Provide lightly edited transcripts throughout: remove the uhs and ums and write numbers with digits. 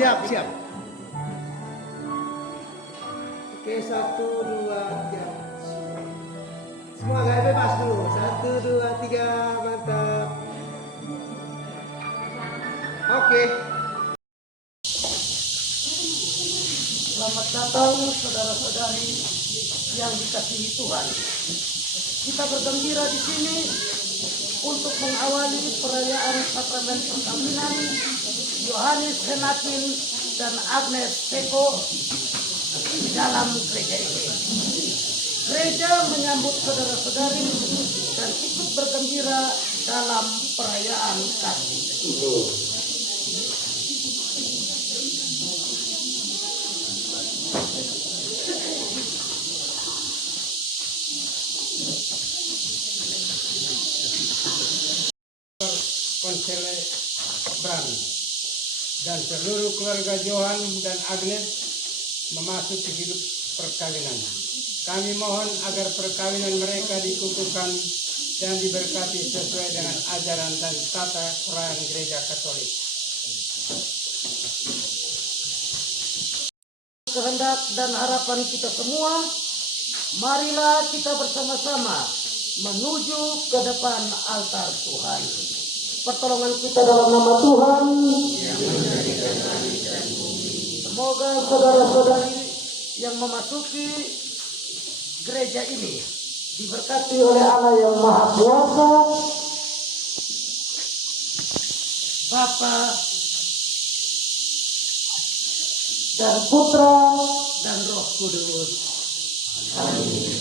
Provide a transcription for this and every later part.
Siap, siap. Oke, 1, 2, 3. Semua gaya bebas dulu. 1, 2, 3, mantap. Oke. Selamat datang saudara-saudari yang dikasihi Tuhan. Kita bergembira di sini untuk mengawali perayaan sakramen perkawinan Yohanes Henakin dan Agnes Seko di dalam gereja ini. Gereja menyambut saudara-saudari dan ikut bergembira dalam perayaan kasih. Konselebran dan seluruh keluarga Johan dan Agnes memasuki hidup perkawinan. Kami mohon agar perkawinan mereka dikukuhkan dan diberkati sesuai dengan ajaran dan tata perayaan Gereja Katolik. Kehendak dan harapan kita semua, marilah kita bersama-sama menuju ke depan altar Tuhan. Pertolongan kita dalam nama Tuhan. Semoga saudara-saudari yang memasuki gereja ini diberkati oleh Allah yang Maha Kuasa, Bapa dan Putra dan Roh Kudus. Amin.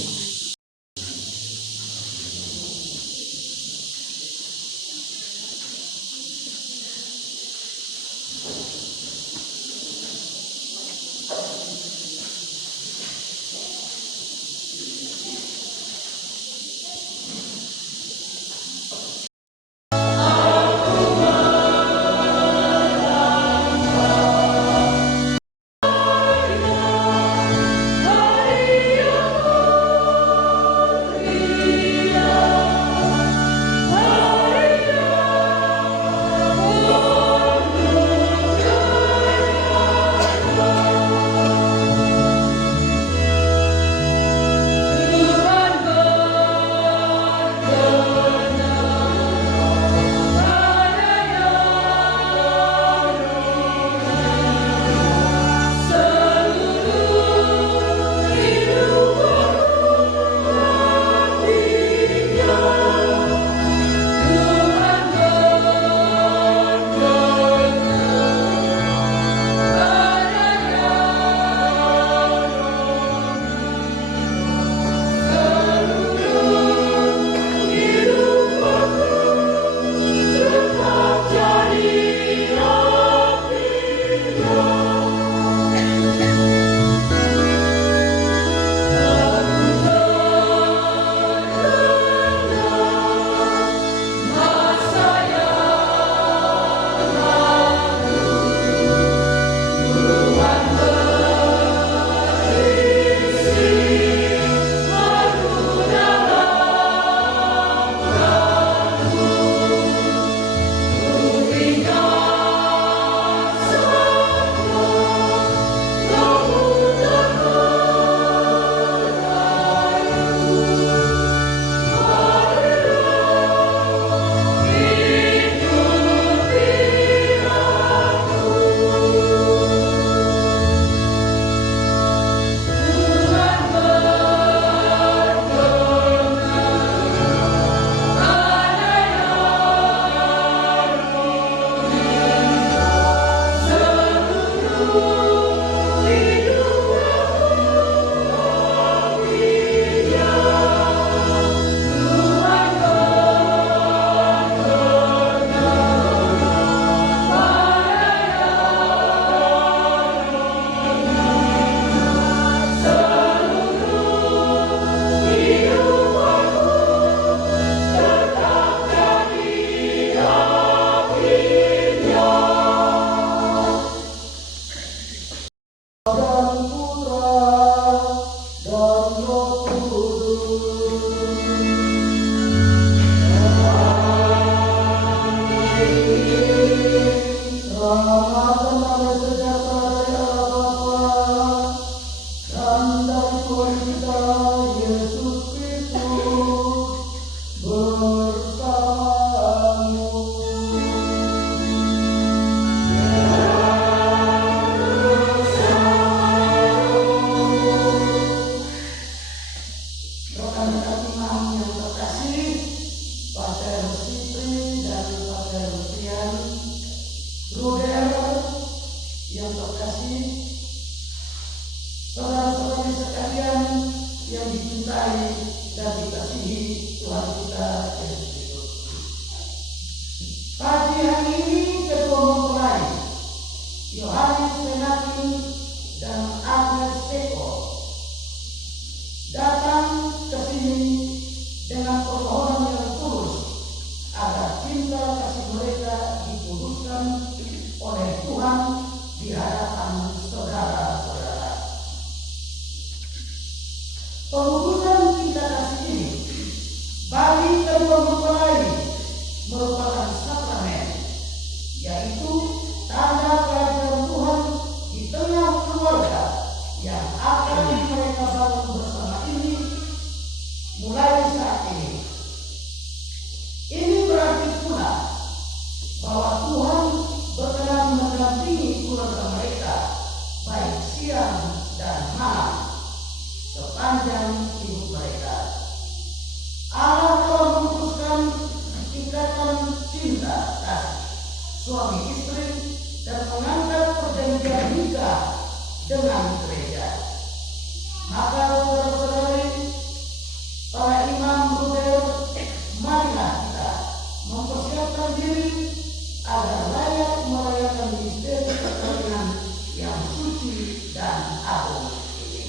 Selamat yang terkasih, saudara-saudari sekalian yang dicintai dan dikasihi Tuhan kita Yesus Kristus. Pagi hari ini Ketua Mempelai Yohanes Menakin dan Agnes Eko datang ke sini dengan permohonan yang tulus agar cinta kasih mereka dikuduskan oleh Tuhan di hadapan saudara-saudara. Pengudusan cinta kasih ini bagi kedua mempelai merupakan sakramen, yaitu tanda kehadiran Tuhan di tengah keluarga yang akan mereka bangun bersama ini mulai saat ini. Ini berarti pula bahwa Tuhan berkenan mendampingi keluarga mereka baik siang dan malam sepanjang hidup mereka. Allah telah memutuskan ikatan cinta kasih suami istri dan mengangkat perjanjian nikah dengan gereja. Maka saudara-saudari, para imam Luter, marilah kita mempersiapkan diri agar layak merayakan misteri perkawinan yang suci dan agung ini.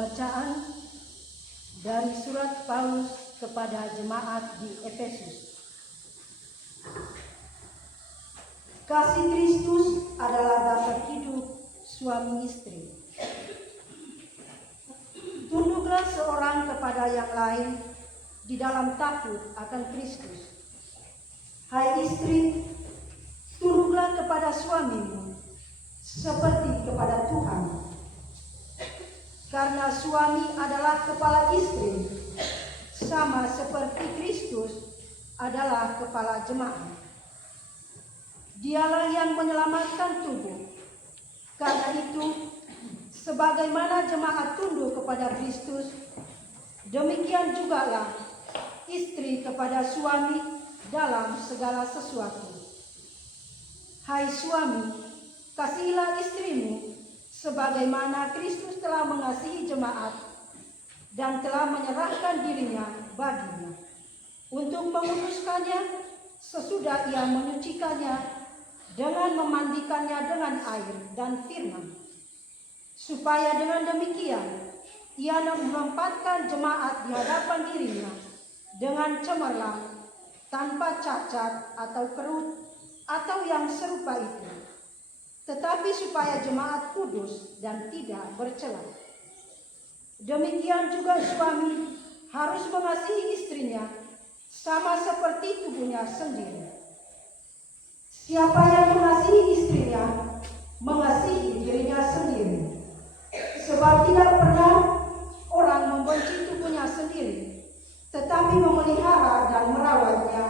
Pembacaan dari surat Paulus kepada jemaat di Efesus. Kasih Kristus adalah dasar hidup suami istri. Tunduklah seorang kepada yang lain di dalam takut akan Kristus. Hai istri, tunduklah kepada suamimu seperti kepada Tuhan. Karena suami adalah kepala istri, sama seperti Kristus adalah kepala jemaat. Dialah yang menyelamatkan tubuh. Karena itu, sebagaimana jemaat tunduk kepada Kristus, demikian jugalah istri kepada suami dalam segala sesuatu. Hai suami, kasihilah istrimu sebagaimana Kristus telah mengasihi jemaat dan telah menyerahkan dirinya baginya untuk menguduskannya sesudah ia menyucikannya dengan memandikannya dengan air dan firman, supaya dengan demikian ia menempatkan jemaat di hadapan dirinya dengan cemerlang, tanpa cacat atau kerut atau yang serupa itu, tetapi supaya jemaat kudus dan tidak bercela. Demikian juga suami harus mengasihi istrinya sama seperti tubuhnya sendiri. Siapa yang mengasihi istrinya, mengasihi dirinya sendiri. Sebab tidak pernah orang membenci tubuhnya sendiri, tetapi memelihara dan merawatnya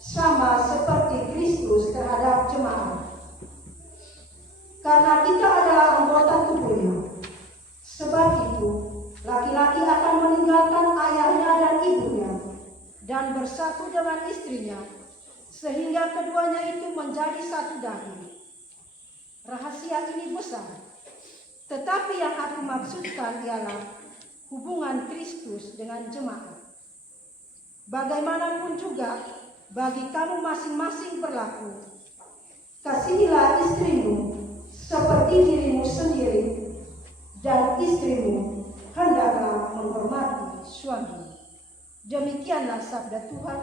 sama seperti Kristus terhadap jemaat. Karena kita adalah anggota tubuhnya. Sebab itu, laki-laki akan meninggalkan ayahnya dan ibunya dan bersatu dengan istrinya, sehingga keduanya itu menjadi satu daging. Rahasia ini besar, tetapi yang aku maksudkan ialah hubungan Kristus dengan jemaat. Bagaimanapun juga, bagi kamu masing-masing berlaku, kasihilah istrimu seperti dirimu sendiri, dan istrimu hendaklah menghormati suami. Demikianlah sabda Tuhan.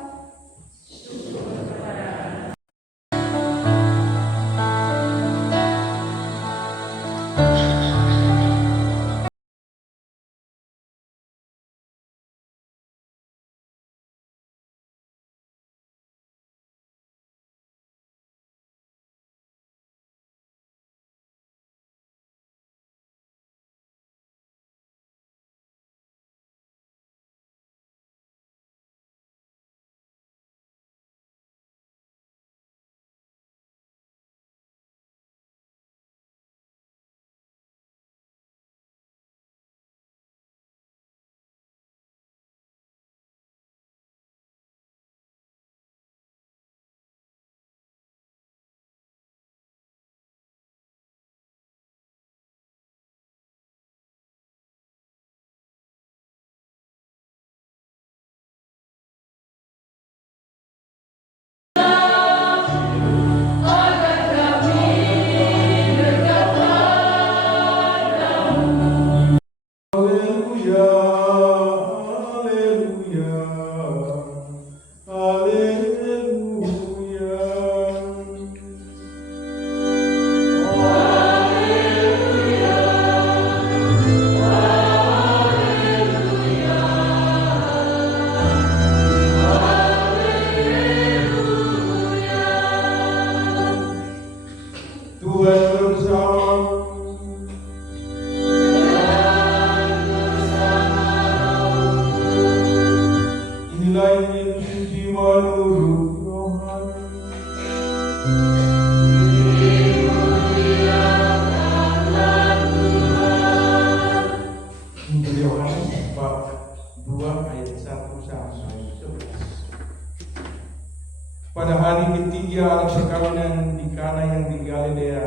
Pada hari ketiga anak perkawinan di Kana yang di Galilea,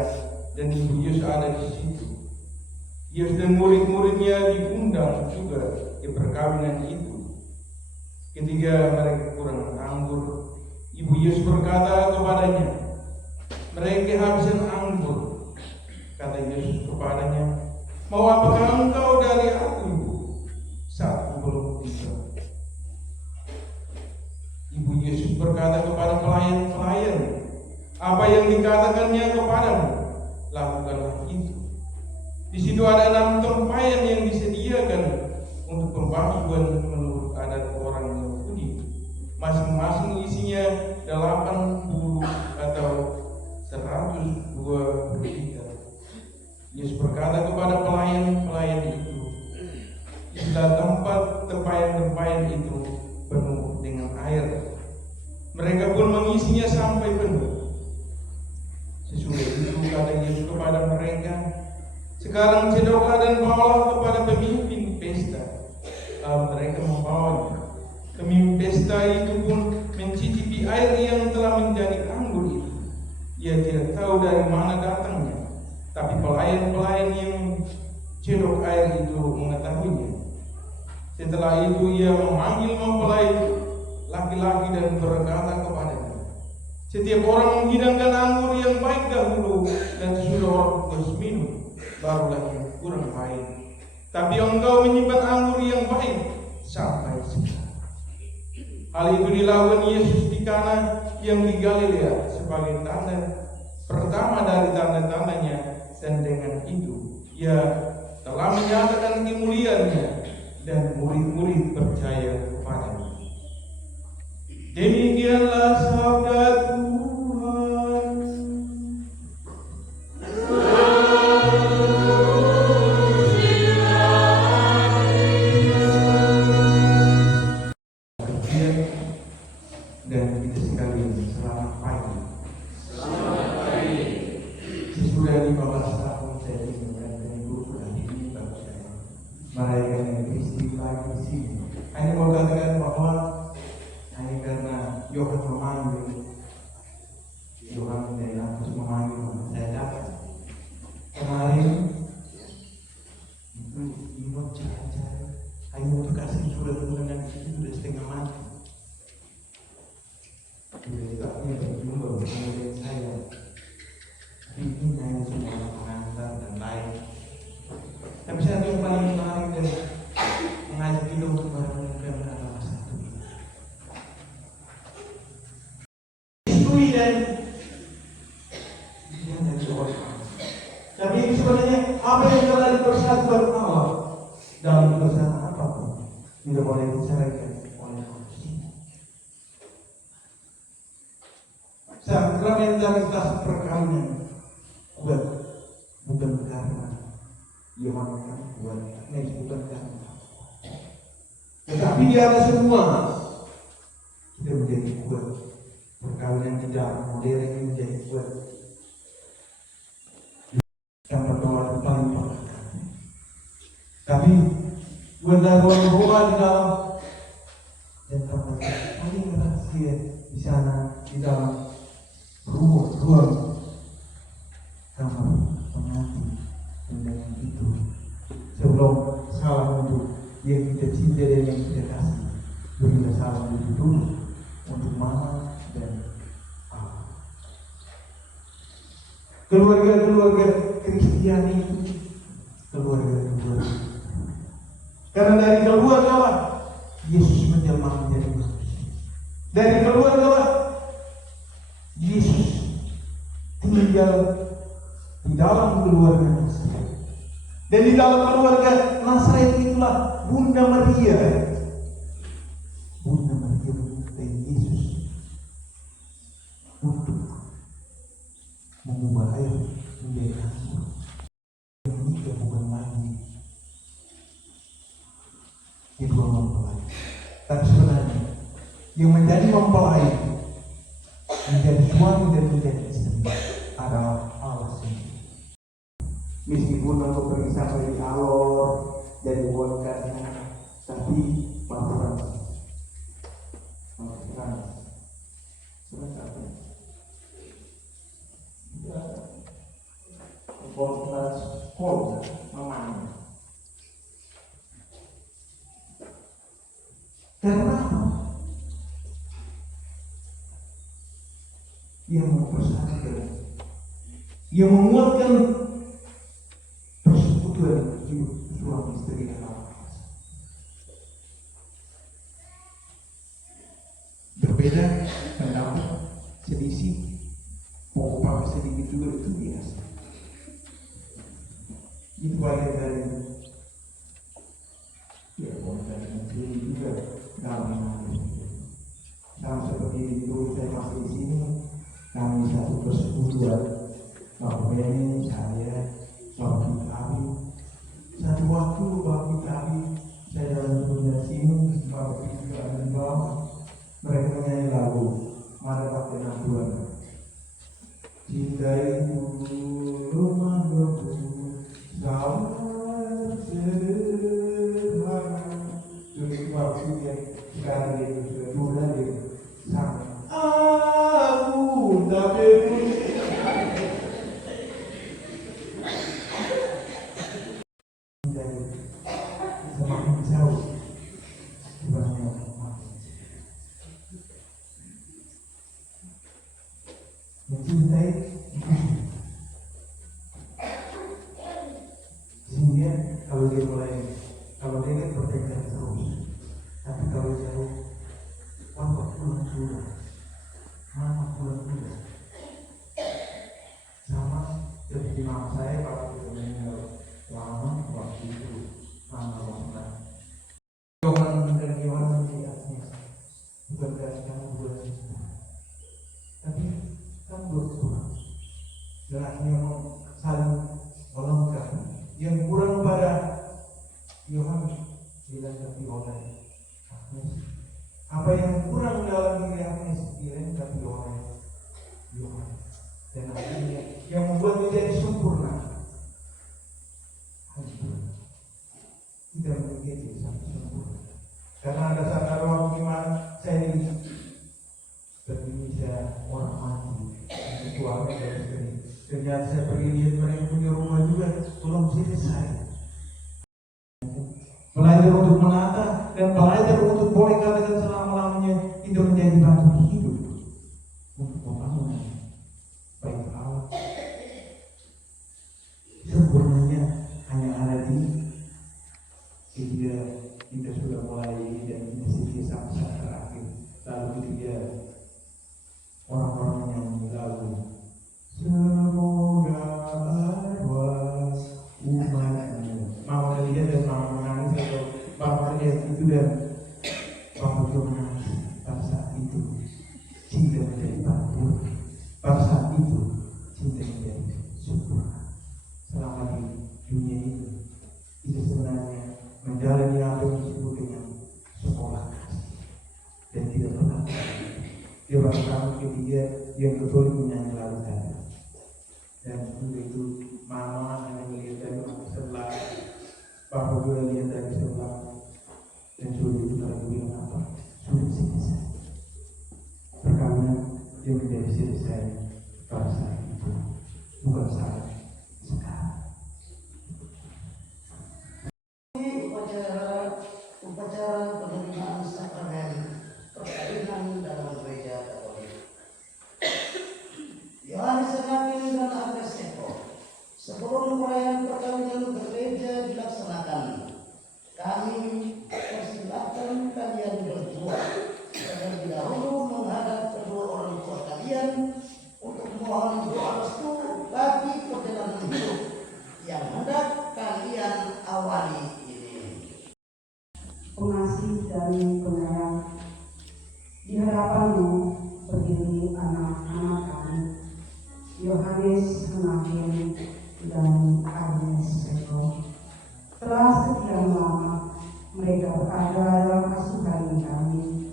dan ibu Yesus ada di situ. Yesus dan murid-muridnya diundang juga ke perkawinan itu. Ketika mereka kurang anggur, ibu Yesus berkata kepadanya, "Mereka kehabisan anggur." Kata Yesus kepadanya, "Mau apakah engkau dari aku?" berkata kepada pelayan-pelayan, apa yang dikatakannya kepadamu, lakukanlah itu. Di situ ada 6 tempayan yang disediakan untuk pembasuhan menurut adat orang Yahudi. Masing-masing isinya 80 atau 100 buah liter. Yesus berkata kepada pelayan-pelayan itu, "Itulah tempat tempayan-tempayan itu penuh dengan air." Mereka pun mengisinya sampai penuh. Sesudah itu kata Yesus kepada mereka, "Sekarang cedoklah dan bawalah kepada pemimpin pesta." Lalu mereka membawanya. Pemimpin pesta itu pun mencicipi air yang telah menjadi anggur itu. Ia tidak tahu dari mana datangnya, tapi pelayan-pelayan yang cedok air itu mengetahuinya. Setelah itu ia memanggil mempelai laki-laki dan berkata kepadanya, "Setiap orang menghidangkan anggur yang baik dahulu, dan sesudah orang puas minum, barulah yang kurang baik. Tapi engkau menyimpan anggur yang baik sampai sekarang." Hal itu dilakukan Yesus di Kana yang di Galilea sebagai tanda pertama dari tanda-tandanya, dan dengan itu ia telah menyatakan kemuliaannya dan murid-murid percaya kepadanya. Demikianlah sabda Tuhan. Dan kita sekalian, selamat pagi. Selamat pagi. Sesudah 15 tahun saya tinggal dan ibu sudah diminta saya merayakan istiqlal di sini. Hanya mau katakan bahwa hanya karena Yohan memanggil, Yohan dan aku memanggil, saya dapat kemarin itu imut cara-cara hanya untuk kasih surat undangan itu sudah setengah mati. Besoknya berjumpa kemudian saya, tapi ini hanya semua pengantar dan lain. Tapi saya yang paling menarik dan mengajak kita untuk merenungkan adalah satu ini. Istri dan dia dari seorang. Tapi ini sebenarnya apa yang telah dipersatukan Allah dalam kebersamaan apapun tidak boleh diceraikan oleh manusia. Sakramentalitas perkawinan bukan karena Yohan kan bukan karena, tetapi di atas semua kita menjadi kuat. Perkawinan tidak modern ini menjadi kuat. Tanpa doa paling perkawinan. Tapi benar-benar doa di dalam dan paling rahasia di sana di dalam ruang kamar pengantin, dan dengan itu sebelum salam untuk yang kita cinta dan yang kita kasih, berilah salam dulu untuk mama dan papa. Keluarga Kristiani itu keluarga. Karena dari keluarga lah Yesus menjelma menjadi manusia. Dari keluarga lah Yesus tinggal di dalam keluarga Nazaret. Dan di dalam keluarga Nazaret itulah Bunda Maria. Bunda Maria meminta Yesus untuk mengubah air menjadi anggur. Menikah bukan lagi kedua mempelai, tapi sebenarnya yang menjadi mempelai, menjadi suami dan menjadi istri adalah Allah sendiri. Meskipun aku pergi sampai di alor dari wonkarnya, tapi Bapak sebentar Polres Polda memang karena yang mempersatukan, yang menguatkan persekutuan hidup suami istri dan anak. Berbeda dengan selisih pokok sedikit juga itu biasa. Itu bagian dari ya dari menteri juga dalam sama seperti itu saya masih di sini kami satu persekutuan Bapak Beni, saya, Bapak Abi. Satu waktu Bapak Abi saya dalam sebuah sini Bapak juga ada di bawah. Mereka menyanyi lagu Mada Bakti Tuhan. Cintai rumah berku sama sederhana. Itu waktu yang sekarang itu sudah muda dia sama. Aku tak peduli. Semakin jauh dibanding mencintai sehingga kalau dia kan berpegang terus, tapi kalau jauh waktu pulang sudah sama seperti mama saya kalau meninggal lama waktu itu mama waktu Yohan dan Yohan di atasnya bukan dari kamu bulan itu, tapi kamu berkurang dan akhirnya mau saling melengkapi yang kurang pada Yohan dilengkapi oleh Agnes. Apa yang kurang dalam diri Agnes dilengkapi oleh Yohan, dan akhirnya yang membuat menjadi sempurna. Tidak memiliki sampai sempurna. Karena ada satu waktu di mana saya seperti saya orang mati, keluarga dari sini. Ternyata saya pergi lihat mereka punya rumah juga belum selesai. Belajar untuk menata dan belajar untuk boleh katakan selama-lamanya itu menjadi batu hidup untuk pembangunan baik Allah. Sempurnanya hanya ada di ketika kita sudah mulai dan kita setia sampai saat terakhir. Lalu ketika orang-orang menyanyi lagu semoga arwah umatmu, mama lihat dan mama menangis atau bapak lihat itu dan bapak juga menangis. Pada saat itu cinta menjadi bagus. Pada saat itu cinta menjadi sempurna. Selama di dunia ini kita sebenarnya menjalani apa yang disebut dengan sekolah kasih dan tidak pernah dia pertama ketiga yang betul menyanyi lagu tadi, dan itu mama hanya melihat dari sebelah, bapak juga lihat dari sebelah, dan sudah itu lagi bilang apa sudah selesai perkawinan dia menjadi selesai pada saat itu, bukan saat sekarang. Upacara penerimaan sakramen perkawinan dalam gereja Katolik. Yohanes Serakin dan Agnes Eko, sebelum perayaan perkawinan gereja dilaksanakan, kami persilahkan kalian berdua terlebih dahulu menghadap kedua orang tua kalian untuk mohon doa restu bagi perjalanan hidup yang hendak kalian awali. Pengasih dan penyayang, di hadapanmu berdiri anak-anak kami, Yohanes Menakin dan Agnes Eko. Telah sekian lama mereka berada dalam asuhan kami.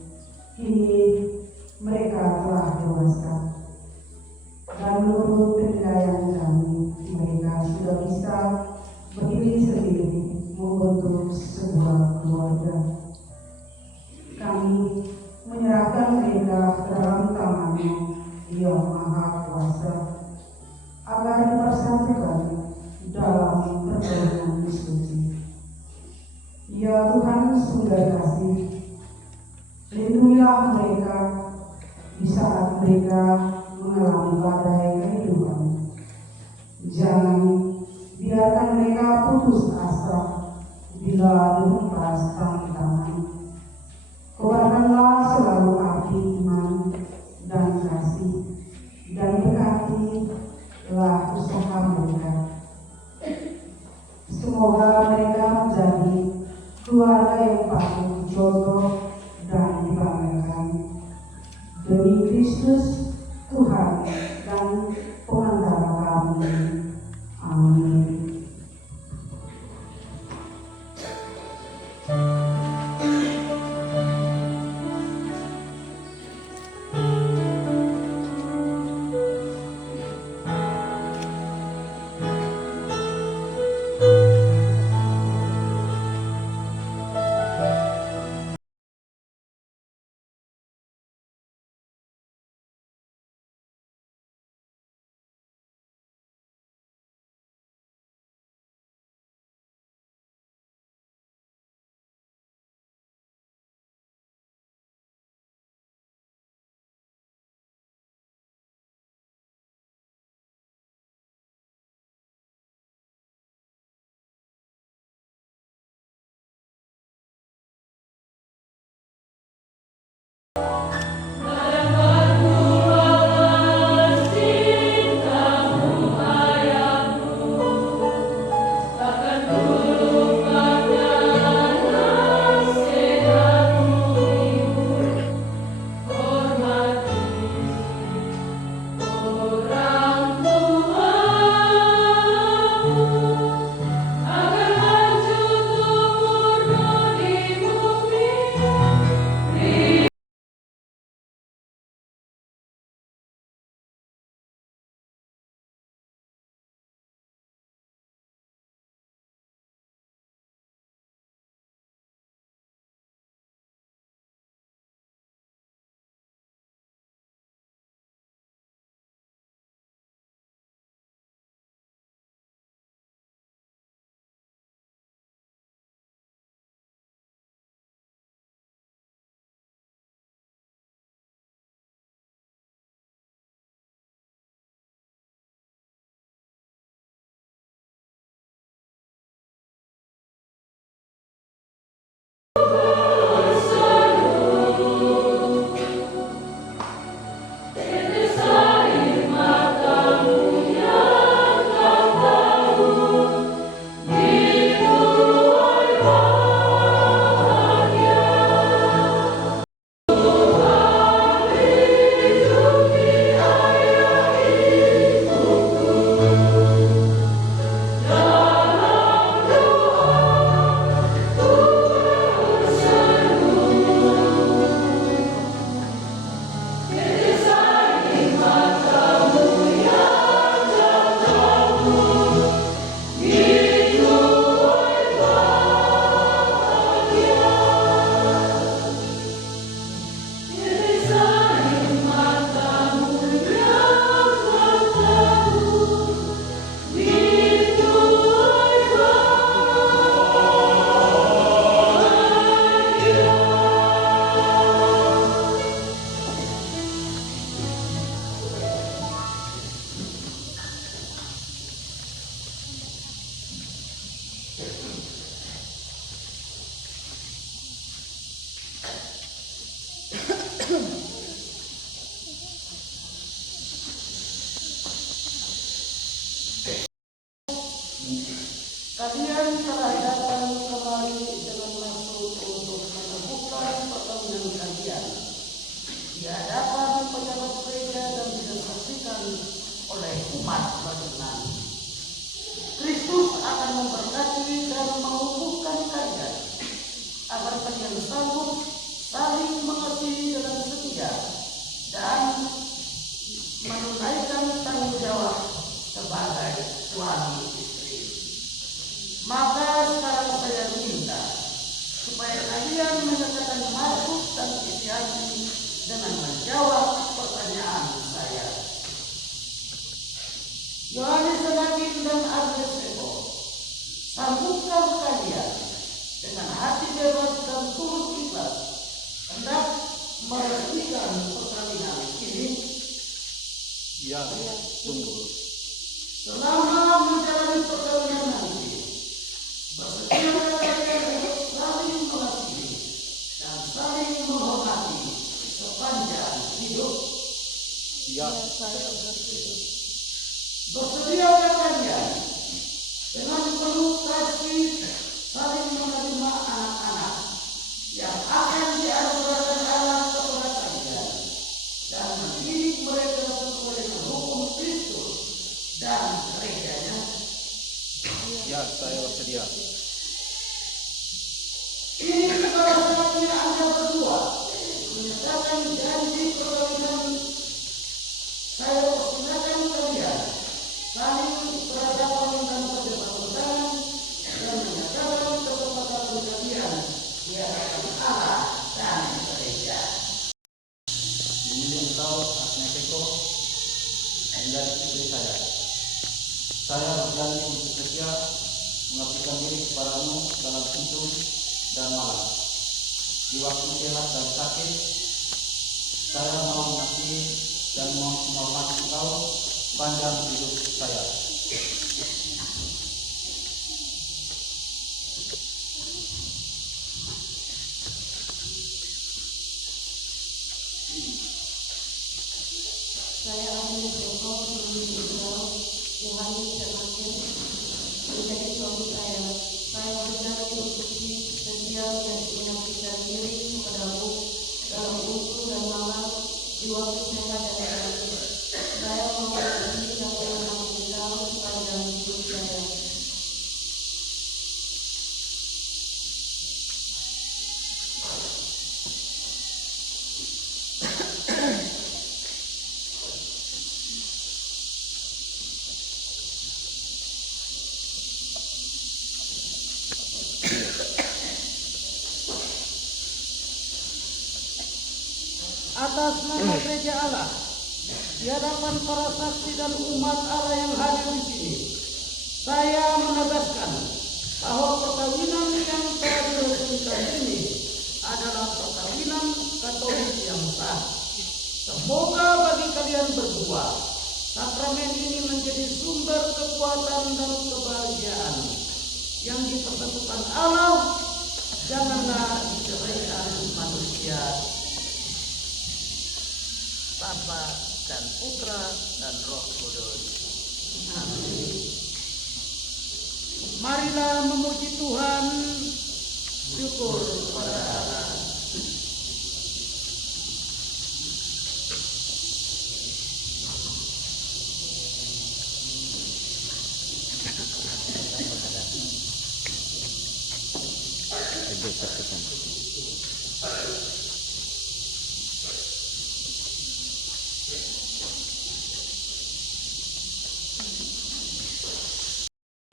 Kini mereka telah dewasa, dan menurut penilaian kami, mereka sudah bisa berdiri sendiri membentuk sebuah keluarga. Kami menyerahkan mereka ke dalam tangan-Mu yang Maha Kuasa, agar dipersatukan dalam pertolongan suci. Ya Tuhan Sumber Kasih, lindungilah mereka di saat mereka mengalami badai kehidupan. Jangan biarkan mereka putus asa bila dihempas tantangan. Kobarkanlah selalu api iman dan kasih Semoga mereka menjadi keluarga yang patut dicontoh dan dibanggakan. Demi Kristus Tuhan dan pengantara kami. Amin. Kalian telah datang kembali dengan maksud untuk menemukan perkawinan kalian di hadapan pejabat gereja dan disaksikan oleh umat beriman. Kristus akan memberkati dan mengukuhkan kalian agar kalian sanggup saling mengasihi dengan setia dan menunaikan tanggung jawab sebagai suami istri. Maka sekarang saya minta supaya kalian menyatakan maksud dan isi hati dengan menjawab pertanyaan saya. Yohanes Sebakin dan Agnes Eko, sanggupkah kalian dengan hati bebas dan tulus ikhlas hendak meresmikan perkawinan ini? Ya, sungguh. Selama menjalani perkawinan nanti, bersedia kalian untuk saling mengasihi dan saling menghormati sepanjang hidup. Ya, Bersedia kalian dengan penuh kasih saling menerima anak-anak yang akan dianugerahkan Allah kepada kalian dan mendidik mereka sesuai dengan hukum Kristus dan gerejanya. Ya, saya bersedia. Ini adalah saatnya Anda berdua menyatakan janji perkawinan. Saya persilakan kalian saling berhadapan dan berdebat tangan dan menyatakan kesepakatan kalian di hadapan Allah dan gereja. Memilih engkau, Agnes Eko, menjadi istri saya. Saya berjanji untuk setia mengabdikan diri kepadamu dalam hidup dan malam. Di waktu sehat dan sakit, saya mau mengasihi dan menghormati engkau panjang hidup saya. Saya Agnes Eko memilih engkau, Yohanes Hermansyah, menjadi suami saya. Saya berjanji untuk setia dan mengabdikan diri kepadamu dalam utuh dan malam, di waktu sehat dan sakit. Saya mau mengasihi dan menghormati engkau sepanjang hidup saya. Atas nama gereja Allah, di hadapan para saksi dan umat Allah yang hadir di sini, saya menegaskan bahwa perkawinan yang telah diresmikan ini adalah perkawinan Katolik yang sah. Semoga bagi kalian berdua, sakramen ini menjadi sumber kekuatan dan kebahagiaan yang dipersatukan Allah, janganlah diceraikan manusia. Bapa dan Putra dan Roh Kudus. Amin. Marilah memuji Tuhan. Syukur kepada Allah.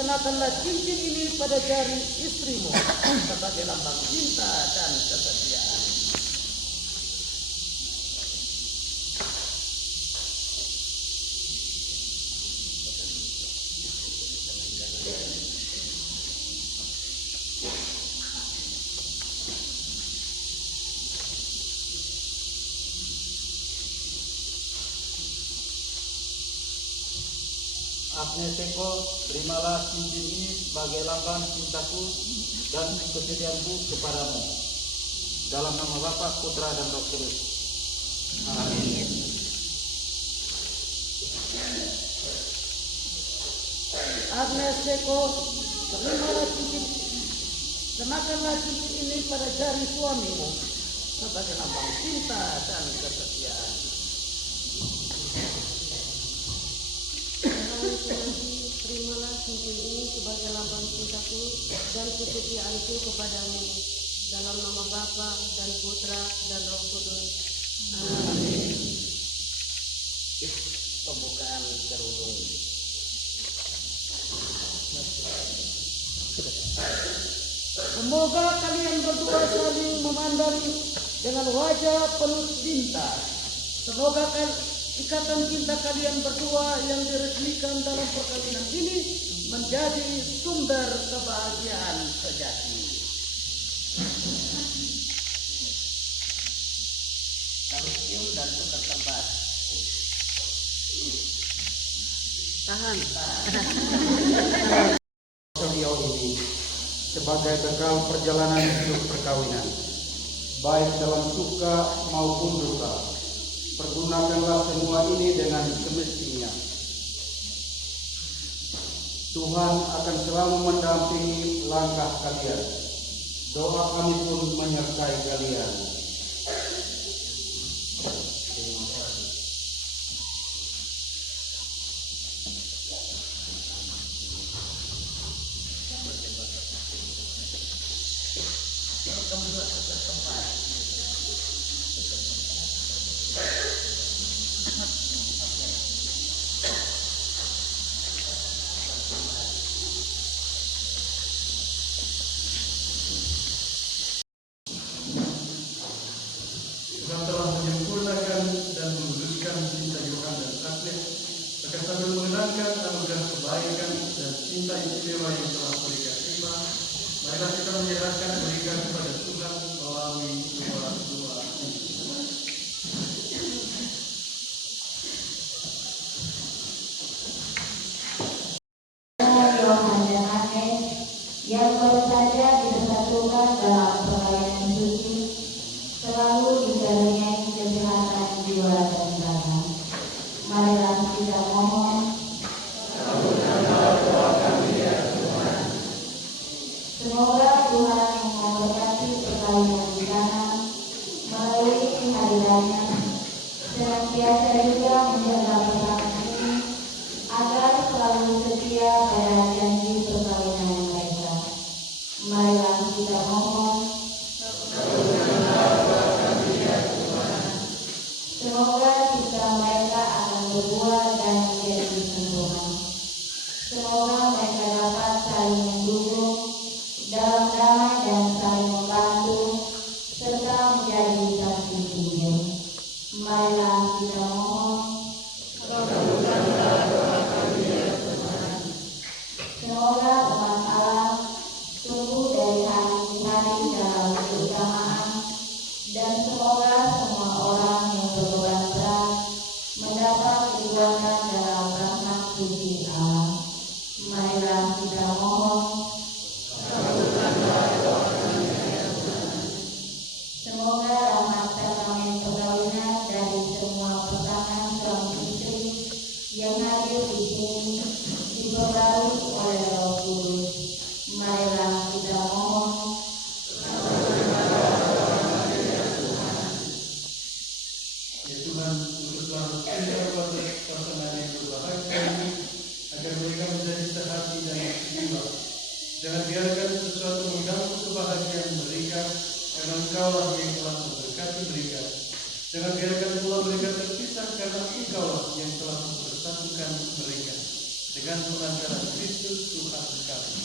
Kenakanlah cincin ini pada jari istrimu sebagai lambang cinta dan kesetiaan. Agnes Eko, terimalah cincin ini sebagai lambang cintaku dan kesetiaanku kepadamu. Dalam nama Bapa, Putra, dan Roh Kudus. Amin. Agnes Eko, terimalah cincin, kenakanlah cincin ini pada jari suamimu sebagai lambang cinta dan kesetiaan. Terimalah cincin ini sebagai lambang cintaku dan kesetiaanku kepadamu. Dalam nama Bapa dan Putra dan Roh Kudus. Amin. Pembukaan kerudung. Semoga kalian berdua saling memandang dengan wajah penuh cinta. Semoga ikatan cinta kalian berdua yang diresmikan dalam perkawinan ini menjadi sumber kebahagiaan sejati. Harus cium dan tukar tempat. Tahan. Beliau ini sebagai bekal perjalanan hidup perkawinan, baik dalam suka maupun duka. Pergunakanlah semua ini dengan semestinya. Tuhan akan selalu mendampingi langkah kalian. Doa kami pun menyertai kalian. Tuhan telah menyempurnakan dan mewujudkan cinta Yohan dan Agnes, akan sambil mengenangkan anugerah kebaikan dan cinta istimewa yang telah mereka terima. Marilah kita menyerahkan mereka kepada Tuhan melalui doa ini. Yohan dan Agnes yang baru saja disatukan dalam perayaan suci selalu dikaruniai kesehatan jiwa dan raga. Marilah kita mohon. Semoga Tuhan memberkati perkawinan di sana melalui kehadirannya, senantiasa juga menjaga pasangan ini agar selalu setia pada janji perkawinan mereka. Marilah kita mohon. Semoga cinta mereka akan berbuah dan menjadi sentuhan. Semoga mereka dapat saling mendukung dalam damai dan saling membantu serta menjadi saksi tunjang. Marilah kita mohon. Semoga umat Allah tumbuh dari hari ke hari dalam keutamaan, dan semoga semua orang yang berbeban berat mendapat kekuatan dalam rahmat suci Allah. Marilah kita mohon. Semoga rahmat sakramen perkawinan dari semua pasangan suami istri yang hadir di sini diperbarui oleh Roh Kudus. Marilah kita mohon. Ya Tuhan, uruslah setiap pasangan yang berbahagia ini, agar mereka menjadi sehati dan sejiwa. Jangan biarkan sesuatu mengganggu kebahagiaan mereka, karena Engkaulah yang telah memberkati mereka. Jangan biarkan pula mereka terpisah, karena Engkaulah yang telah mempersatukan mereka dengan pengantaran Kristus Tuhan kami.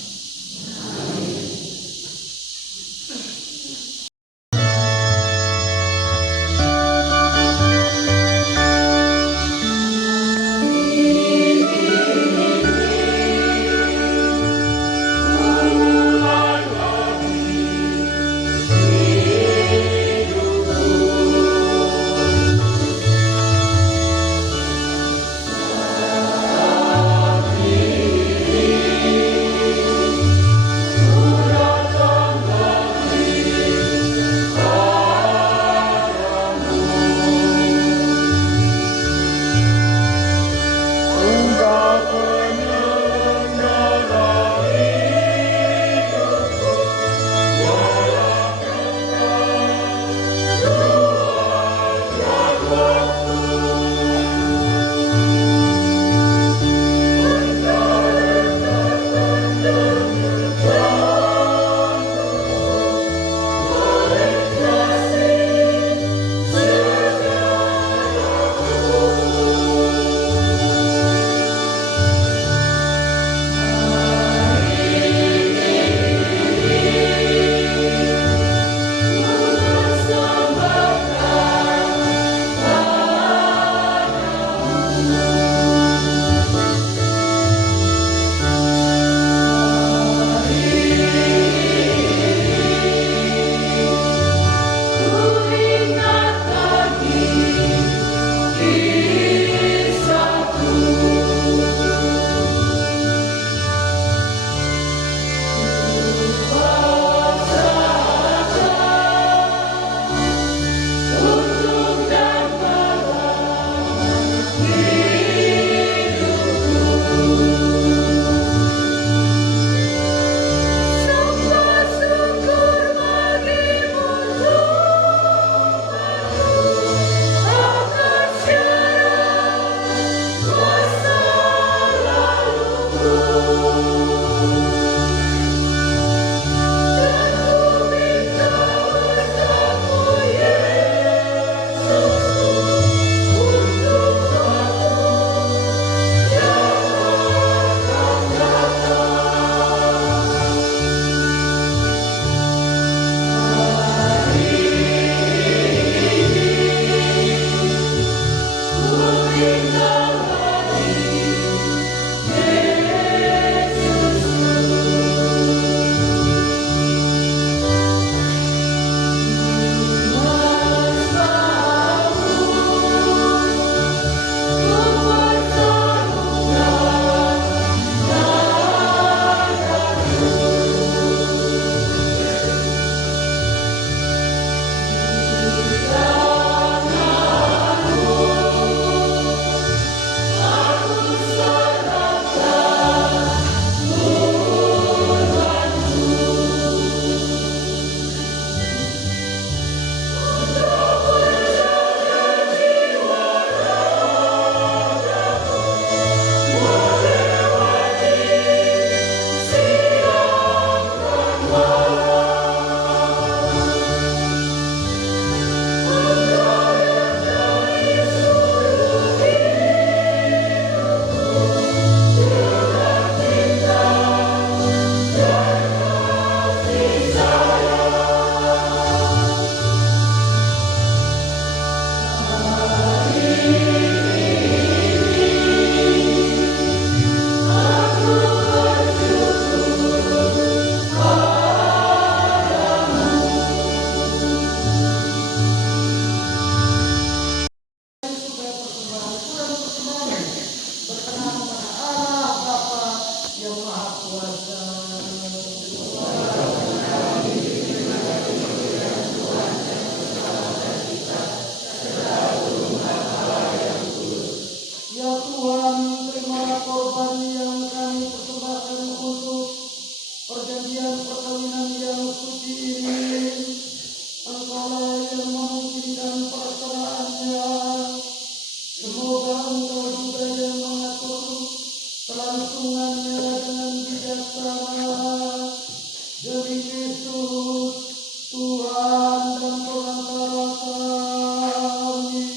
dan pengantara kami.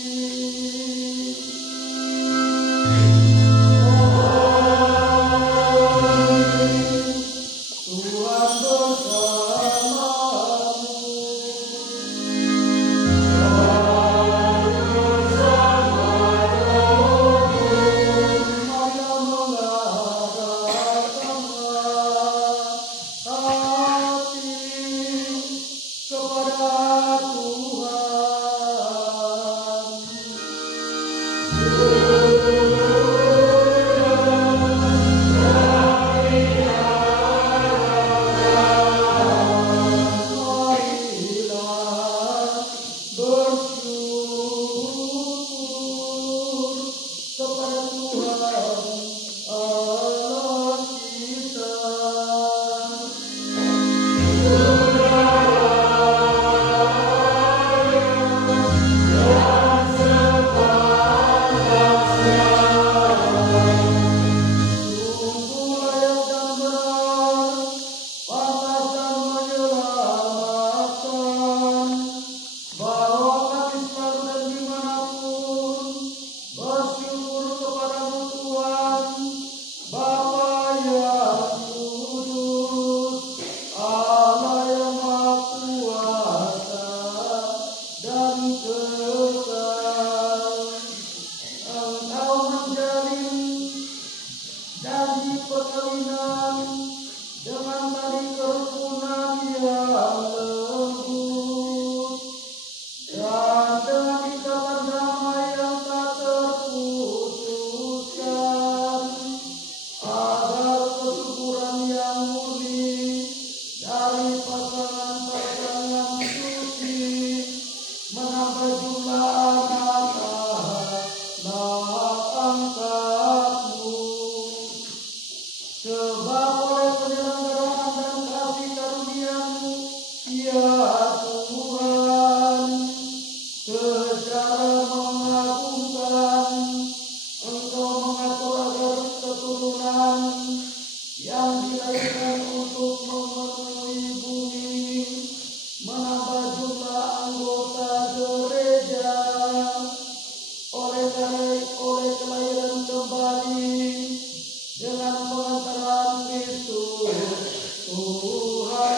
Tuhan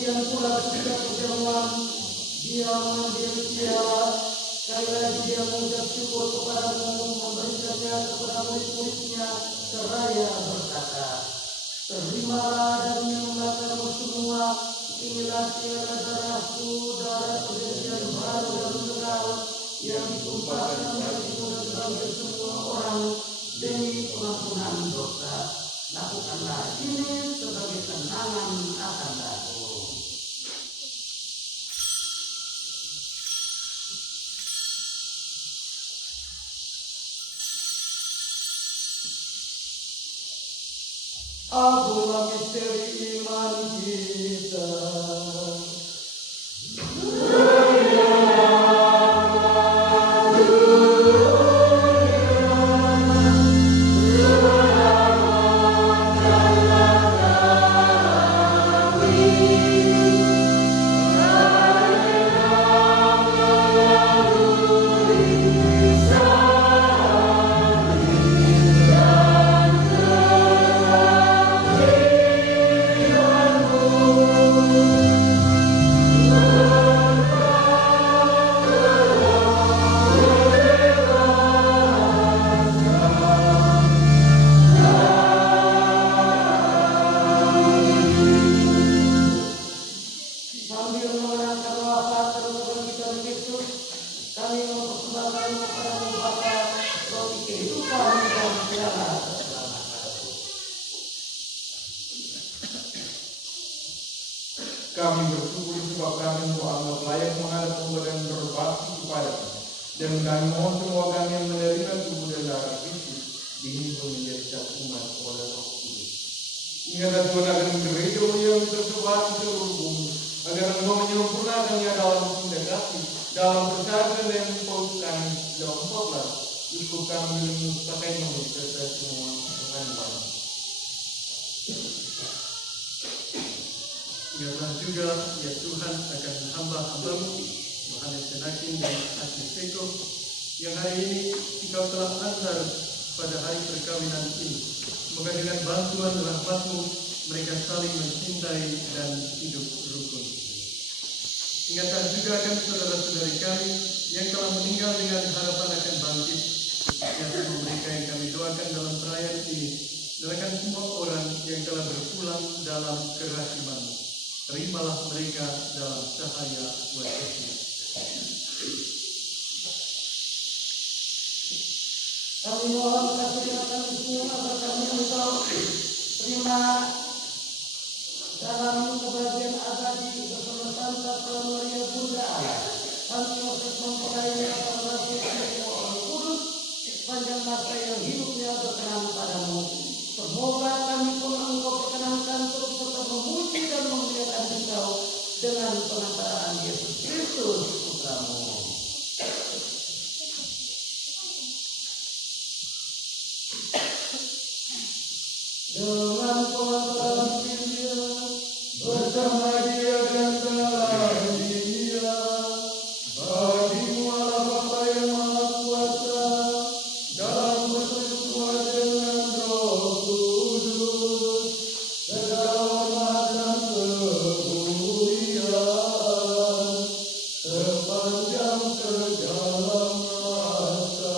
demikian pula ketika perjamuan dia mengambil piala, sekali lagi dia mengucap syukur kepadamu, memberikannya kepada murid-muridnya, seraya berkata, terimalah dan minumlah kamu semua, inilah piala darahku, darah perjanjian baru dan kekal, yang ditumpahkan bagimu dan bagi semua orang demi pengampunan dosa. Lakukanlah ini sebagai kenangan akan aku. Agunglah misteri iman kita. Sambil mengenangkan wafat dan Tuhan kita Yesus, kami mempersembahkan kepada Bapa roti kehidupan dan piala keselamatan. Kami bersyukur sebab kami menganggap layak menghadap Allah dan berbakti kepada-Nya. Dan kami mohon semua kami yang menerima tubuh dan darah Kristus dihimpun menjadi satu umat oleh Roh Kudus. Ingatlah Tuhan akan gereja yang tersebar di seluruh bumi, agar Engkau menyempurnakannya dalam cinta kasih, dalam persatuan dan pautan dalam 14. Ikut kami pakai menurut serta semua Tuhan Bapa. Ingatlah juga ya Tuhan akan hamba-hambamu Yohanes Senakin dan Agnes Eko yang hari ini Engkau telah antar pada hari perkawinan ini. Semoga dengan bantuan rahmat-Mu mereka saling mencintai dan hidup rukun. Ingatlah juga akan saudara-saudari kami yang telah meninggal dengan harapan akan bangkit, khususnya mereka yang kami doakan dalam perayaan ini, dan akan semua orang yang telah berpulang dalam kerahiman-Mu. Terimalah mereka dalam cahaya wajah-Mu. Kami mohon kasih kami semua agar kami Engkau terima dalam kebahagiaan abadi bersama Santa Maria Bunda Allah. Kami Yosef mempelainya pada Rasul semua orang kudus sepanjang masa yang hidupnya berkenan padamu. Semoga kami pun Engkau perkenankan terus tetap memuji dan memuliakan Engkau dengan pengantaraan Yesus Kristus Putramu. Dengan pengantaran dia bersama dia dan dalam dia, bagimu Allah Bapa yang Maha Kuasa, dalam persekutuan dengan Roh Kudus, segala hormat dan kemuliaan sepanjang segala masa.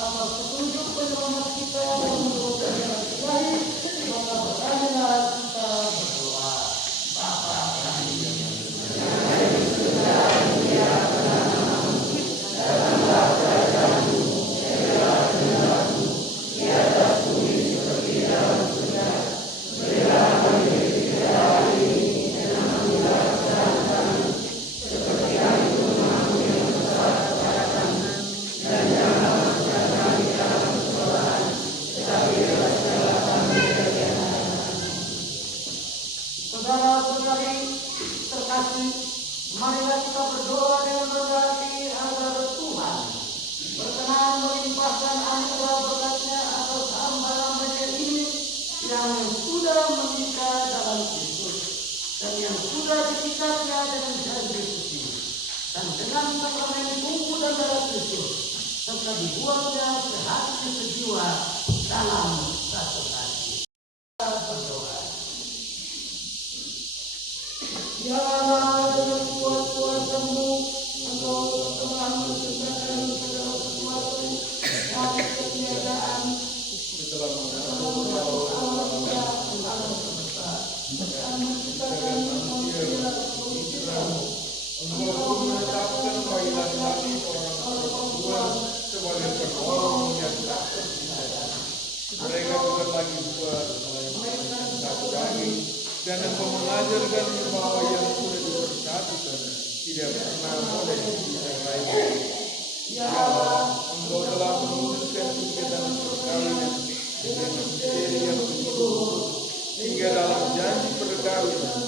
Atas petunjuk penyelamat kita yang menurut jalan ilahi, maka beranilah kita berdoa. Bapa kami yang di surga, saudara-saudari terkasih, marilah kita berdoa dengan rendah hati agar Tuhan berkenan melimpahkan anugerah berkat-Nya atas hamba-hambanya ini yang sudah menikah dalam Kristus dan yang sudah diikatnya dengan janji suci, dan dengan sakramen tubuh dan darah Kristus serta dibuangnya sehati sejiwa dalam satu hati. Kita berdoa. Ya Allah, dengan kuat-kuasamu, Engkau telah menciptakan segala sesuatu dari ketiadaan. Engkau menetapkan laki-laki orang perempuan sebagai penolong yang tak terpisah. Mereka bukan lagi dua, melainkan satu daging. Dan Engkau mengajarkan bahwa yang sudah dipersatukan tidak pernah boleh dicerai. Ya Allah, Engkau telah memutuskan ikatan perkawinan dengan misteri yang begitu hingga dalam janji perkawinan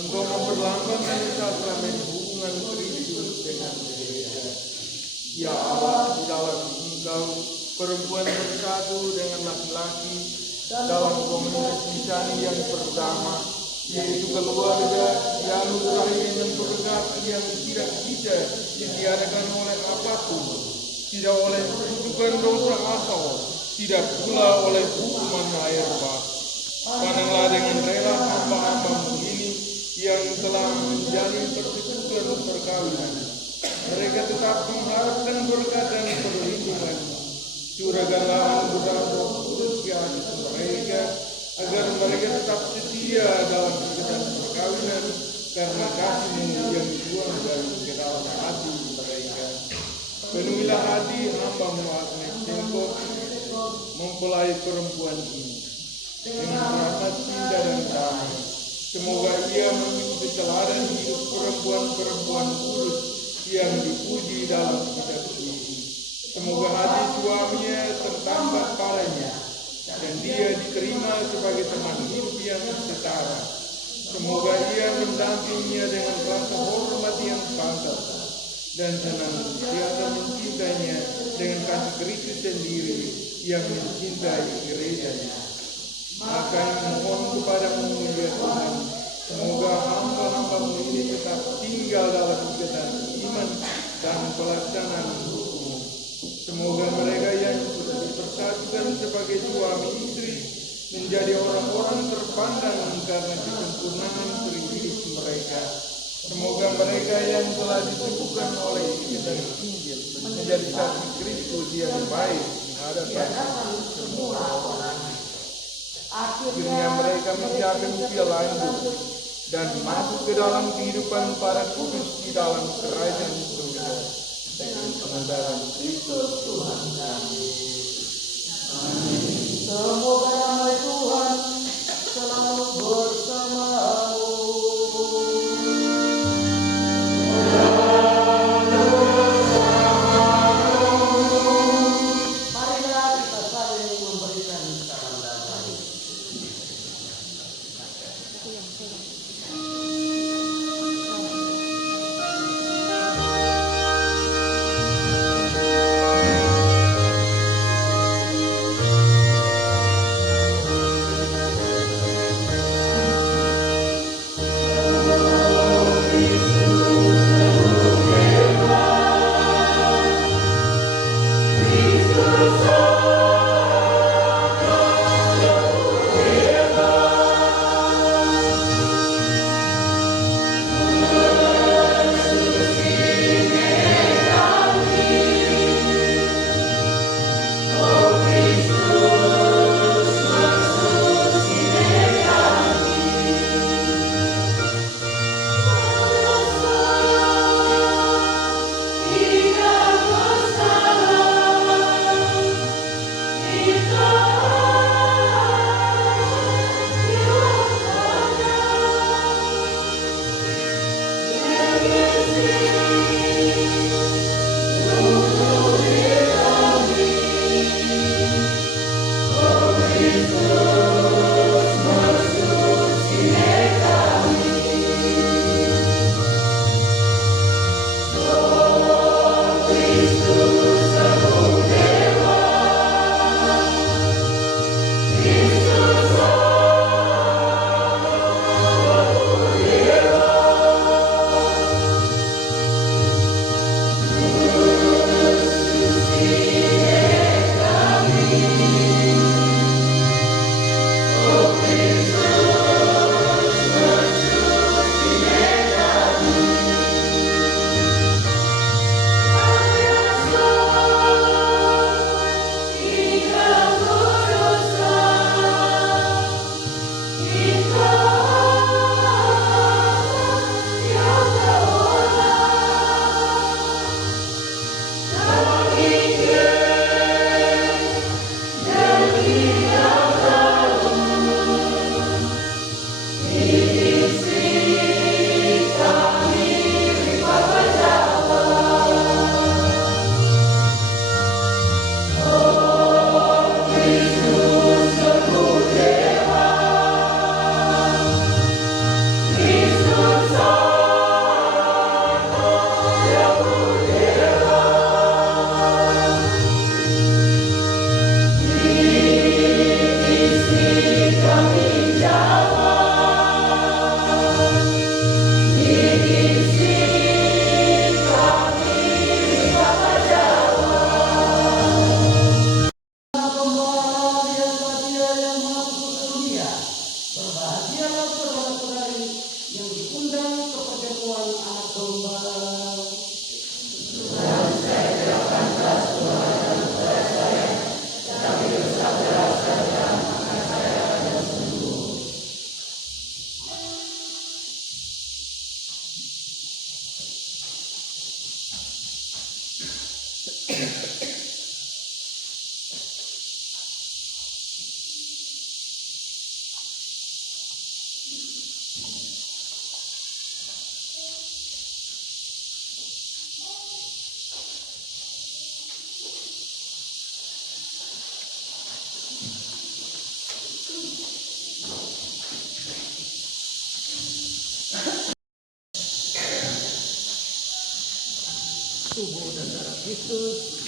Engkau memperlambangkan sakramen hubungan Kristus dengan gereja. Ya Allah, di dalam Engkau perempuan bersatu dengan laki-laki dalam komunitas insani yang pertama, yaitu keluarga yang terakhir dengan berkat yang tidak bisa ditiadakan oleh apapun, tidak oleh kutukan dosa asal, tidak pula oleh hukuman air bah. Pandanglah dengan rela hamba-hambamu ini yang telah menjalin persetujuan perkawinan. Mereka tetap mengharapkan berkat dan perlindungan. Curahkanlah anugerah Roh Kudus ke hati mereka, agar mereka tetap setia dalam ikatan perkawinan karena kasih-Mu yang dibuang dari ke dalam hati mereka. Penuhilah hati hamba-Mu Agnes Tempo mempelai perempuan ini dengan rahmat cinta dan damai. Semoga ia mengikuti teladan hidup perempuan-perempuan kudus yang dipuji dalam kitab ini. Semoga hati suaminya tertambah padanya dan dia diterima sebagai teman hidup yang setara. Semoga ia mendampinginya dengan rasa hormat yang pantas dan senantiasa mencintainya dengan kasih Kristus sendiri yang mencintai gerejanya. Maka mohon kepadamu ya Tuhan, semoga hamba-hambamu ini tetap tinggal dalam ikatan iman dan pelaksanaan hukum. Semoga mereka yang sudah dipersatukan sebagai suami istri menjadi orang-orang terpandang karena kesempurnaan hidup mereka. Semoga mereka yang telah disebutkan oleh ikatan Injil menjadi saksi Kristus yang baik di hadapan semua orang. Akhirnya mereka menjaga usia lanjut dan masuk ke dalam kehidupan para kudus di dalam kerajaan surga dengan pengantaran Kristus Tuhan kami. Amin. Semoga damai Tuhan selalu bersamamu. Marilah kita saling memberikan salam damai. pertemuan anak domba. Tubuh dan darah Kristus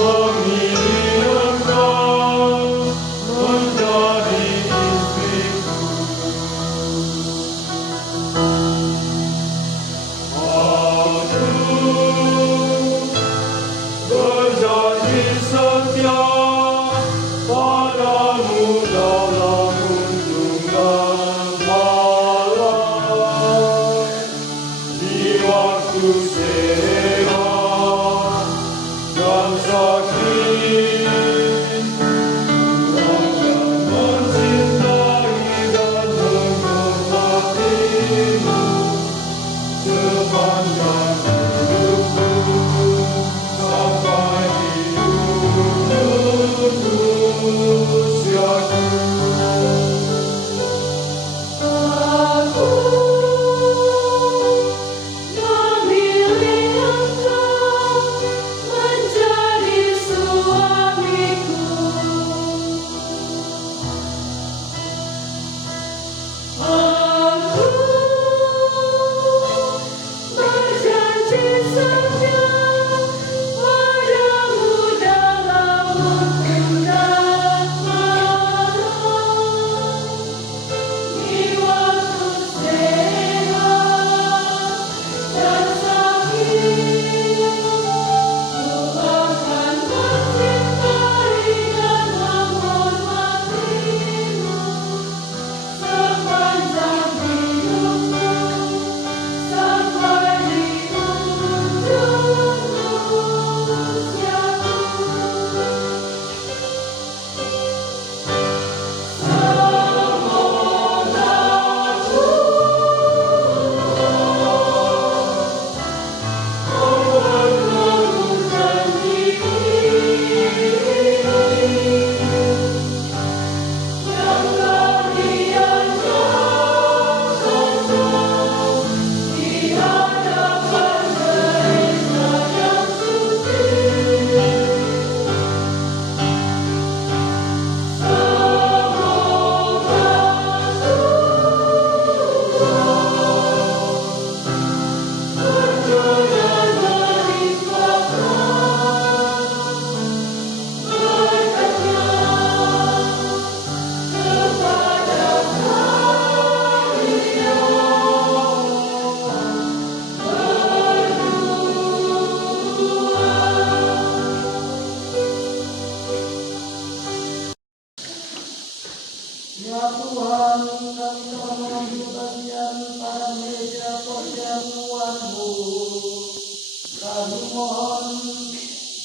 Memilih engkau menjadi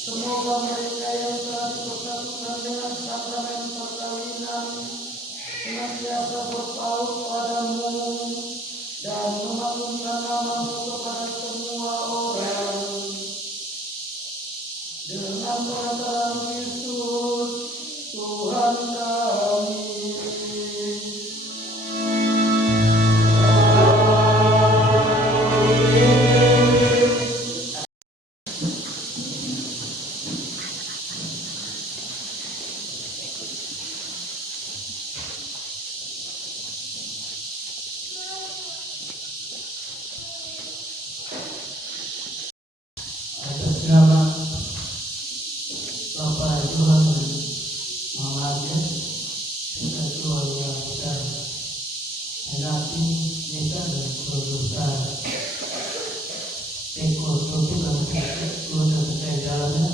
Semoga mereka yang telah dipersatukan dengan sakramen perkawinan senantiasa berpaut padamu dan memaklumkan namamu kepada semua orang. Dengan perantara Yesus Tuhan kami. Atas nama Bapa Tuhan Muhammadnya serta keluarga besar Henati Desa dan keluarga besar Eko Topik dan keluarga besar dalamnya,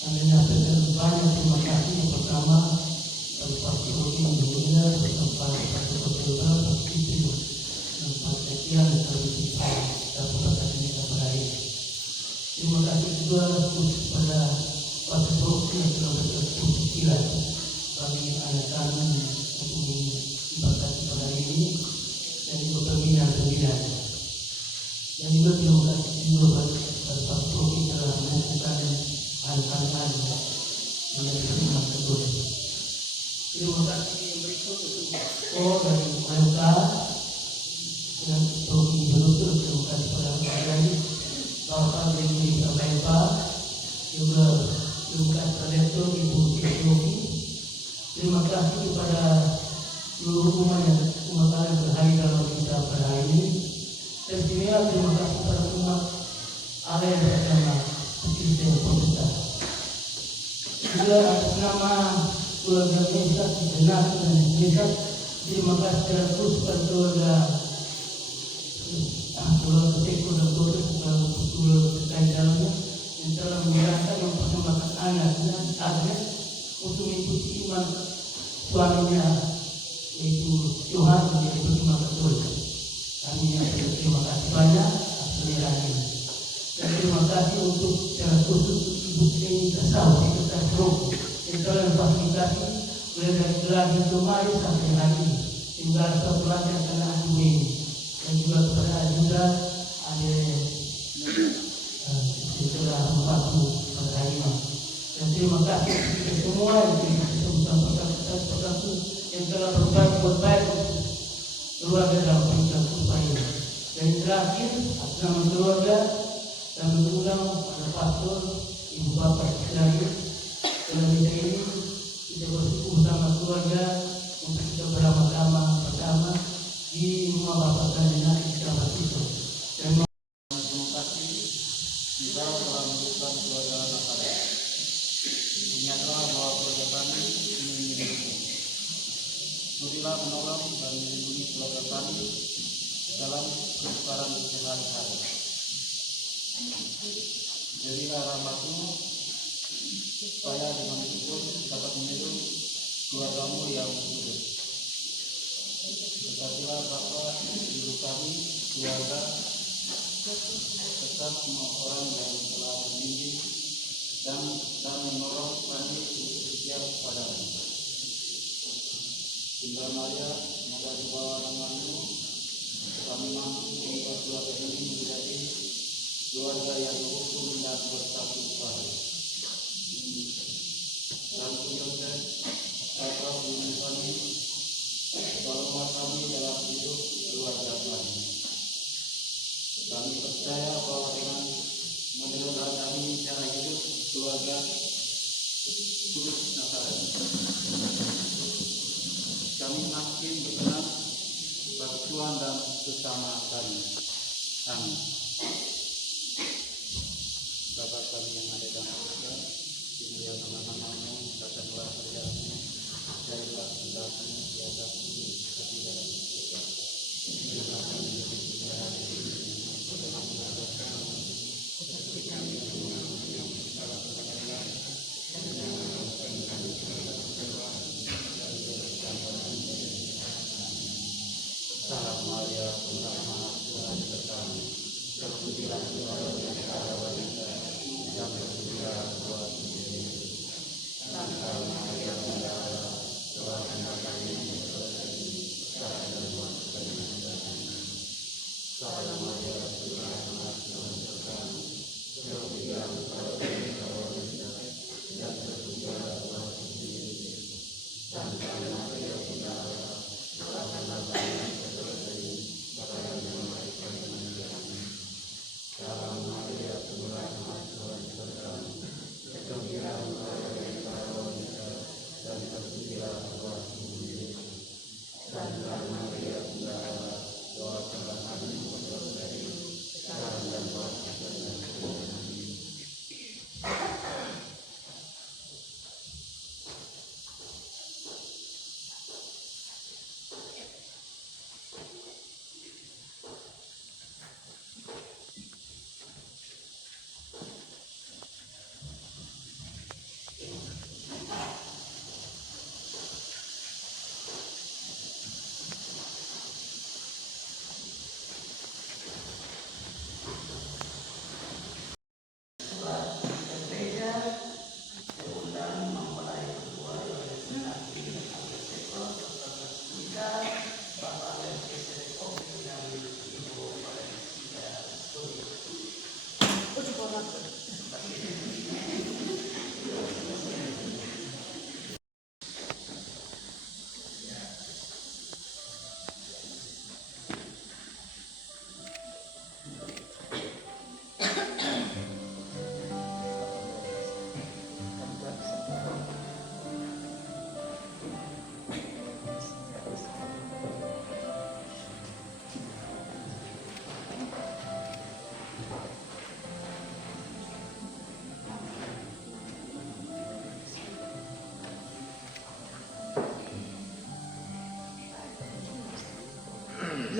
kami menyampaikan banyak terima kasih. Yang pertama bagi Pak Jokowi Indonesia bersama Pak Jokowi Pak Istri dan Pak Setia dan Kami dapat ini pada hari ini. Terima kasih juga kepada Pak Jokowi yang telah berkesucian bagi anak kami untuk diberkati pada hari ini dan juga pembinaan. Dan juga terima kasih juga pada Pak Jokowi telah melakukan anak-anak yang diterima tersebut. Terima kasih yang berikut untuk dan mereka yang Jokowi berusaha. Terima kasih pada kalian. Bapak Ibu Bapak juga terima kasih pada Ibu Jokowi. Terima kasih kepada seluruh umat yang berhadir dalam kita pada hari ini. Dan juga terima kasih kepada umat Allah yang bersama kita Protestan. Juga atas nama keluarga Indonesia segenap dan Indonesia, terima kasih secara khusus kepada keluarga Teko dan keluarga terkait dalamnya yang telah menggunakan mempersembahkan anaknya Agnes untuk mengikuti iman suaminya yaitu Tuhan yaitu iman Katolik. Kami terima kasih banyak atas pernikahan. Dan terima kasih untuk secara khusus Ibu Seni Kasau Sekretaris Roh yang telah memfasilitasi mulai dari geladi kemarin sampai hari ini hingga satu lagi yang telah ini. Dan juga kepada Ajuda ada setelah membantu pada hari ini. Dan terima kasih kepada semua yang telah berbuat baik untuk keluarga dalam pernikahan supaya ini. Dan terakhir atas nama keluarga dan mengundang pada pastor ibu bapak sekalian dalam kita ini kita bersyukur bersama keluarga untuk kita bersama-sama bersama di rumah bapak dan nenek kita bersama. Dan Terima kasih kita telah menunjukkan keluarga Nasaret. Ingatlah bahwa keluarga kami ini milikmu. Sudilah menolong dan melindungi keluarga kami dalam kesukaran sehari-hari. Jadilah rahmat-Mu supaya dengan itu pun dapat menyuruh keluarga-Mu yang kudus. Berkatilah Bapa, Ibu kami, keluarga, serta semua orang yang telah membimbing dan menolong kami untuk setia kepada-Mu. Bunda Maria, semoga di bawah nama-Mu kami mampu membuat keluarga ini menjadi keluarga yang rukun dan bersatu padu. Dan Yosef, Bapak Ibu kami, tolonglah kami dalam hidup keluarga kami. Kami percaya bahwa dengan menjalani cara hidup keluarga kudus Nasaret, kami makin berkenan bagi Tuhan dan sesama kami. Amin. Bapa kami yang ada dalam surga, dimuliakanlah nama-Mu, datanglah kerajaan-Mu, jadilah kehendak-Mu di atas bumi seperti dalam surga. Berikanlah kami rezeki hari ini, dan ampunilah kami seperti kami mengampuni yang bersalah kepada kami, dan janganlah kami kepada kecelakaan, dan berikan kami Salam Maria, penuh rahmat, Tuhan besertamu. Terpujilah Tuhan di antara wanita, dan terpujilah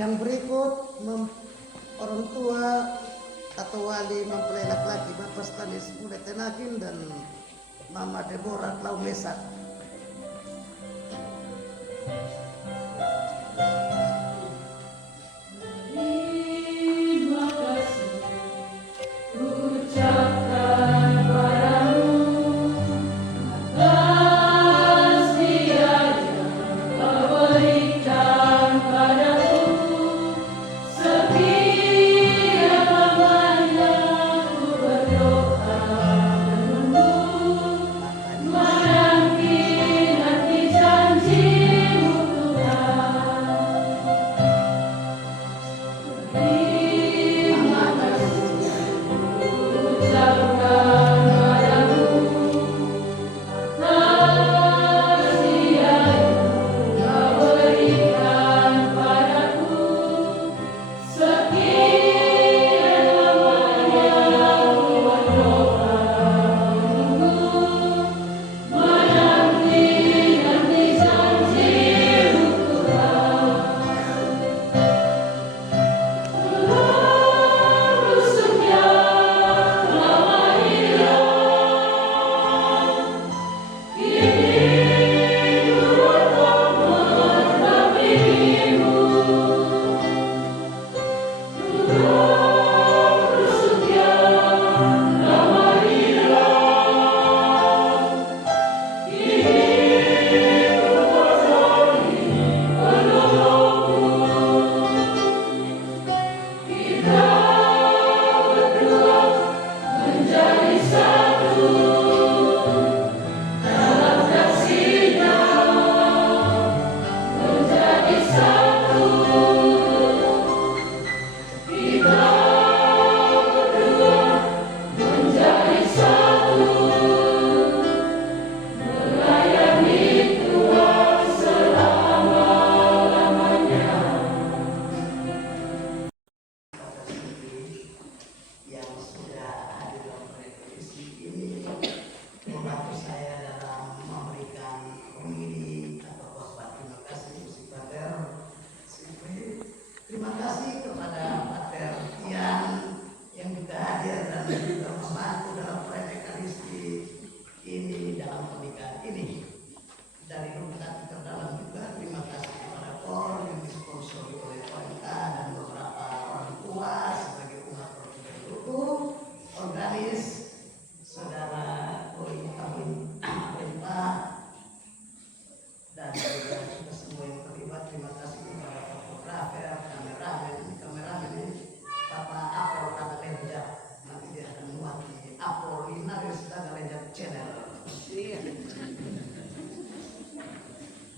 Yang berikut orang tua atau wali mempelai laki-laki Bapak Stanis Muda Tenakin dan Mama Deborah Klau Mesak.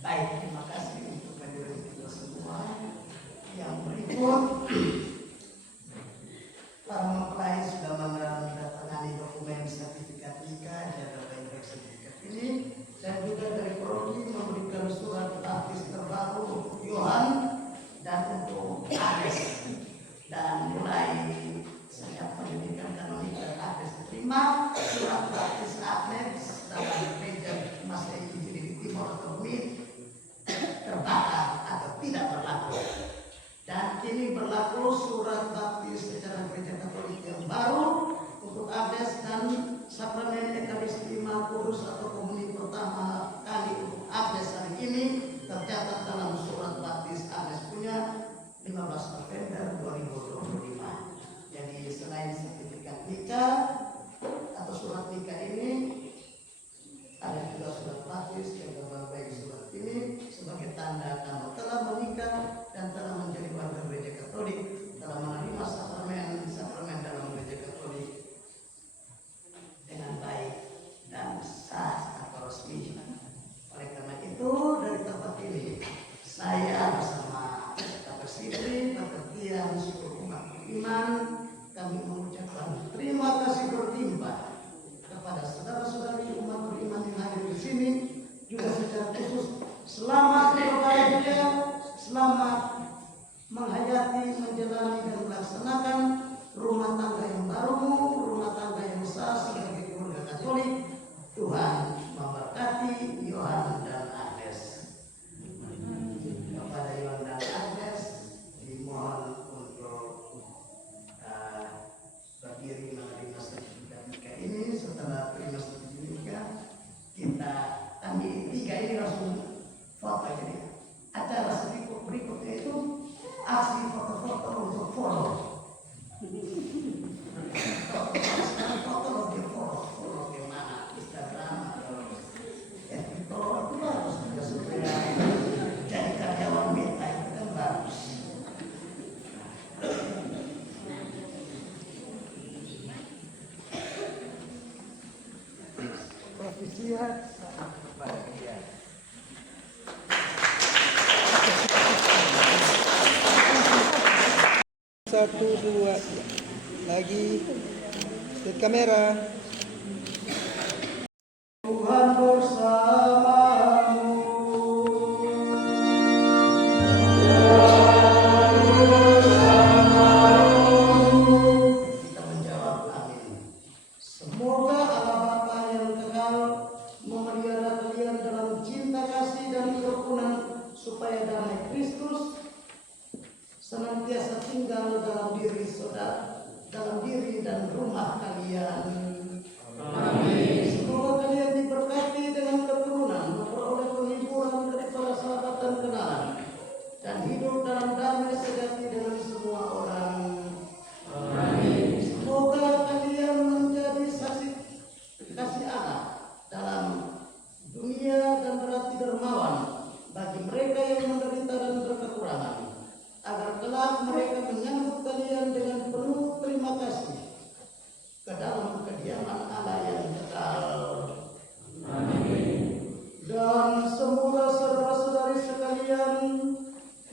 Baik, terima kasih untuk hadirin kita semua. Yang berikut, para mempelai sudah menandatangani dokumen sertifikat nikah dan baik sertifikat ini, dan juga dari prodi memberikan surat baptis terbaru untuk Yohan dan untuk Agnes. Dan mulai sejak pendidikan dan nikah Agnes diterima, surat baptis Agnes dalam gereja Masehi di Timur Tengah terbakar atau tidak berlaku. Dan kini berlaku surat baptis secara gereja Katolik yang baru untuk Agnes dan sakramen Ekaristi Maha Kudus atau komuni pertama kali untuk Agnes hari ini tercatat dalam surat baptis Agnes punya 15 November 2025. Jadi selain sertifikat nikah atau surat nikah ini, ada juga surat baptis yang baik surat ini sebagai tanda kamu telah menikah dan telah menjadi warga gereja Katolik, telah menerima sakramen dalam gereja Katolik dengan baik dan sah atau resmi. Oleh karena itu dari tempat ini saya bersama Bapak Sidri, Bapak Tian, seluruh umat beriman, kami mengucapkan terima kasih berlimpah kepada saudara-saudari umat beriman yang hadir di sini, juga secara khusus selamat berbahagia, selamat menghayati, menjalani dan melaksanakan rumah tangga yang baru, rumah tangga yang sah sebagai keluarga Katolik. Tuhan memberkati Yohan dan Agnes. Kepada Yohan dan Agnes Sihat. Satu, dua, lagi. Lihat kamera. Tuhan bersamamu. Kita menjawab amin. Semoga Allah Bapa yang kekal memelihara kalian dalam cinta kasih dan kerukunan supaya damai Kristus senantiasa tinggal dalam diri saudara, dalam diri dan rumah kalian. Amin. Semoga kalian diberkati dengan keturunan, memperoleh penghiburan dari para sahabat dan kenalan, dan hidup dalam damai sejati dengan semua orang. Amin. Semoga kalian menjadi saksi kasih Allah dalam dunia dan berarti dermawan bagi mereka yang menderita dan berkekurangan, agar kelak mereka menyambut kalian dengan penuh terima kasih ke dalam kediaman Allah yang kekal. Amin. Dan semoga saudara-saudari sekalian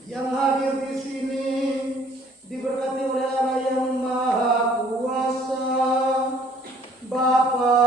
yang hadir di sini diberkati oleh Allah yang Maha Kuasa, Bapa